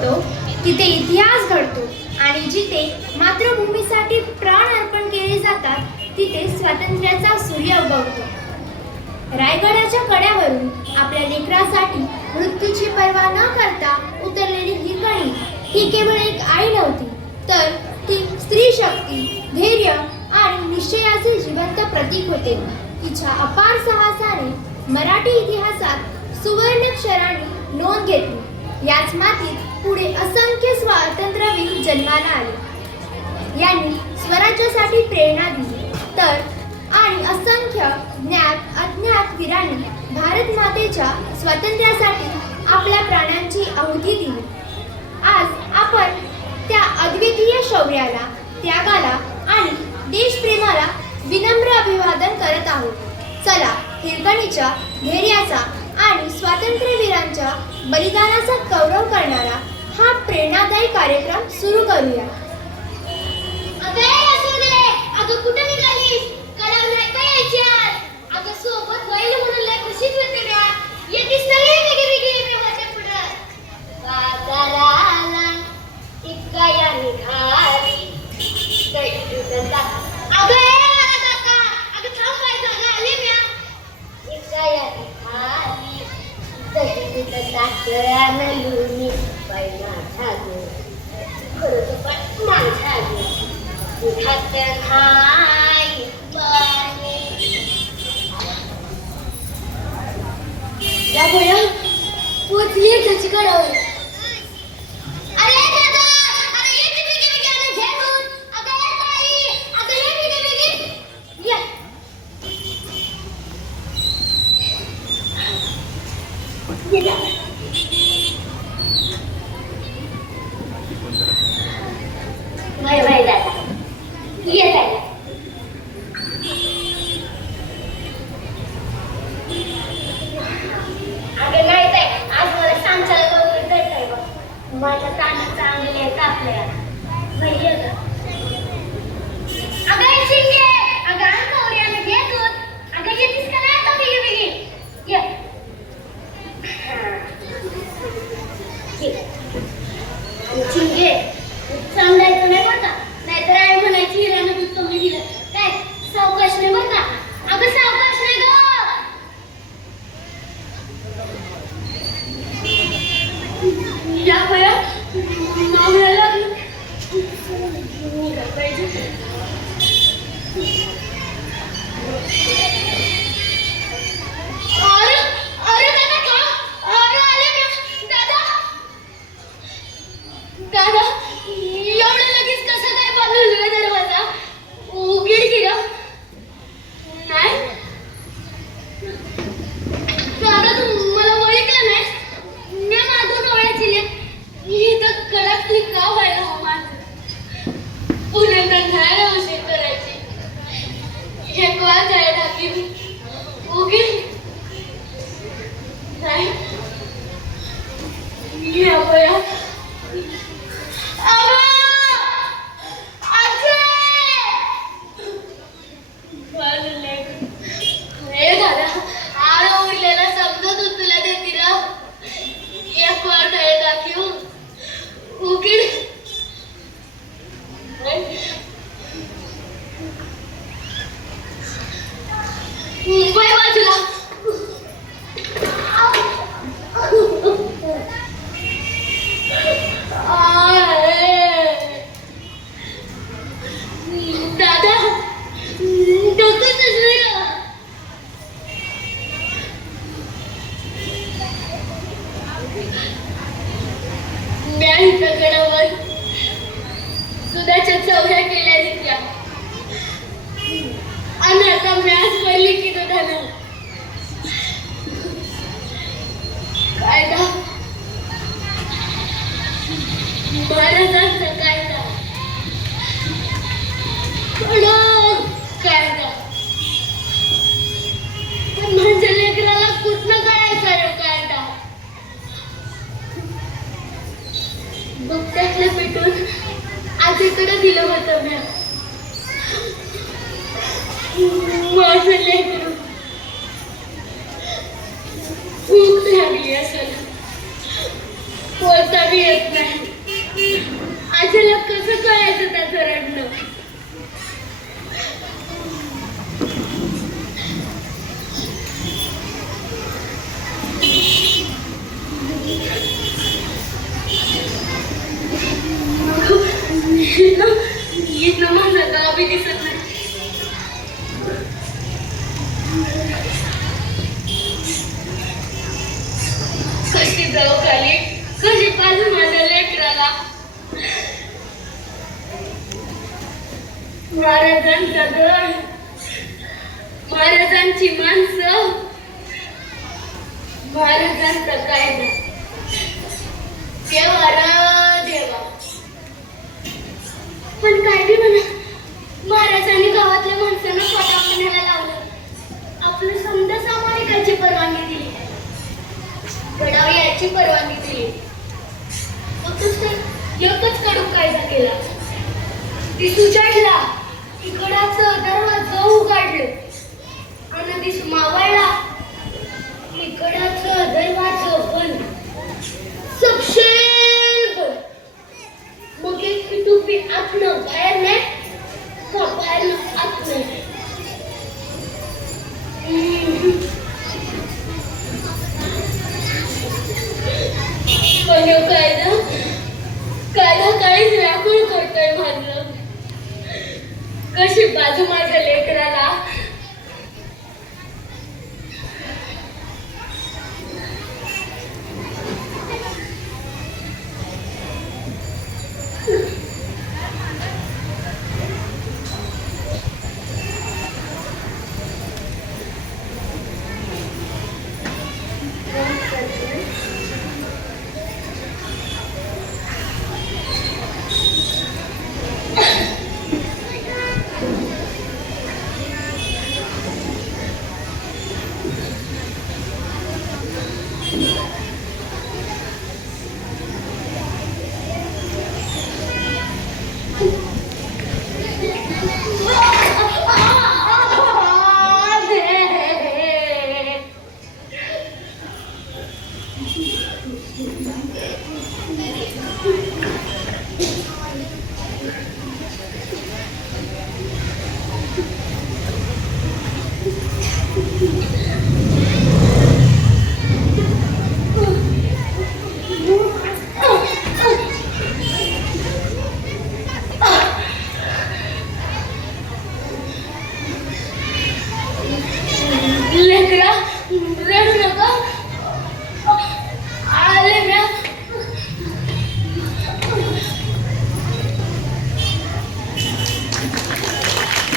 होतो, तिथे इतिहास घडतो आणि जिथे मातृभूमीसाठी प्राण अर्पण केले जातात, तिथे स्वातंत्र्याचा सूर्य उगवतो. रायगडाच्या कड्यावरून आपल्या लेकरासाठी मृत्यूची पर्वा न करता उतरलेली हिरकणी ही केवळ एक आई नव्हती, तर ती स्त्री शक्ती, धैर्य आणि निश्चयाचे जिवंत प्रतीक होते. तिच्या अपार साहसाने मराठी इतिहासात सुवर्णाक्षरांनी नोंद घेतली. याच मातीत पुढे असंख्य स्वातंत्र्यवीर जन्माला आले. यांनी स्वराज्यासाठी प्रेरणा दिली, तर आणि असंख्य ज्ञात अज्ञात वीरांनी भारत मातेच्या स्वातंत्र्यासाठी आपल्या प्राणांची आहुती दिली. आज आपण त्या अद्वितीय शौर्याला, त्यागाला आणि देशप्रेमाला विनम्र अभिवादन करत आहोत. चला, हिरकणीच्या धैर्याचा आणि स्वातंत्र्यवीरांच्या बलिदानाचा गौरव करणारा हा प्रेरणादायी कार्यक्रम सुरू करूया. अगं कुठे निघालीस? कळाव नाही का यायच्यात? अगं सोबत होईल म्हणून लय खुशीत होते ना. येतीस सगळी वेगळी प्रेमाच्या पुढं. बाजाराला इतका या निघाली दैवता. अगं काका, अगं थांब बाई, जागा आली म्या. इतका या निघाली दैवता ताकरान लुनी बाई माझा गो. खरंच पण माझा गो. उठात हाय पाणी. या बोला पोचली त्याची कळवली. अरे दादा, अरे ये किती गेले घेऊन. अगं ये ताई, अगं ये बिगे ये. भाई भाई दादा ये दादा. अगं नाही ताई, आज मला सांचाला बरोबर जायचंय बघ. माझ्या कानात चांगले कापले. भैया ग अगं शिंगे, अगं अंगावर आम्ही घेत होत. अगं येतीस का नाही आता बिगी बिगी ये. शिंगे सांगायचं नाही बरं का, नाहीतर आई म्हणायची हिरानं दूध कमी दिलं. काय सावकाश नाही बरं का. अगं सावकाश नाही ग. या बया मावळ्याला पाहिजे. अरे अरे दादा का? अरे आले ना दादा. दादा एवढं लगेच कसं काय बनवलं दरवाजा? उघड की ग. नाही दादा, तू मला ओळखलं नाही. मी माझं डोळ्याची लेक इथं कडकली का व्हायला हो माझं. पुण्याला नाही औषध करायची. एक वाज आहे टाकी उघड नाही. या बया मुंबई बाजूला दादा डोकं सजलं. म्या इथं गडावर दुधाच्या चवऱ्या केल्या तिथल्या. आणि आता मॅच पडली की दुधानं. कायदा महाराजांचा कायदा कडक कायदा. पण माझ्या लेकराला कुठनं कळायचा रे कायदा. बघत्यातलं पेटून आजीकडे दिलं होतं म्या. माझं लेकरू भूक लागली असेल, बोलता बी येत नाही. ऐकायचं त्याचं रडणं. इथनं माझं गाव बी दिसत नाही. कशी जाऊ खाली, कशी पाजू माझ्या लेकराला. महाराजांचा दर, महाराजांची माणसं, महाराजांचा कायदा. देवा रा देवा. पण काय बी म्हणा, महाराजांनी गावातल्या माणसांना स्वतः म्हणायला लावलं. आपलं समजा सामानिकाची परवानगी दिली, गडावर यायची परवानगी दिली. एकच कडून कायदा केला. ती सुचाटला, इकडाचं दरवाजा उघडलं आणि दिस मावळला, इकडाचं दरवाजा बंद. सबशेल बंद. मग एक टोपी आतनं बाहेर नाही, का बाहेरनं आत नाही. पण कायदा कायदा काहीच व्याकुळ करतोय माझं. कशी बाजू माझ्या लेकराला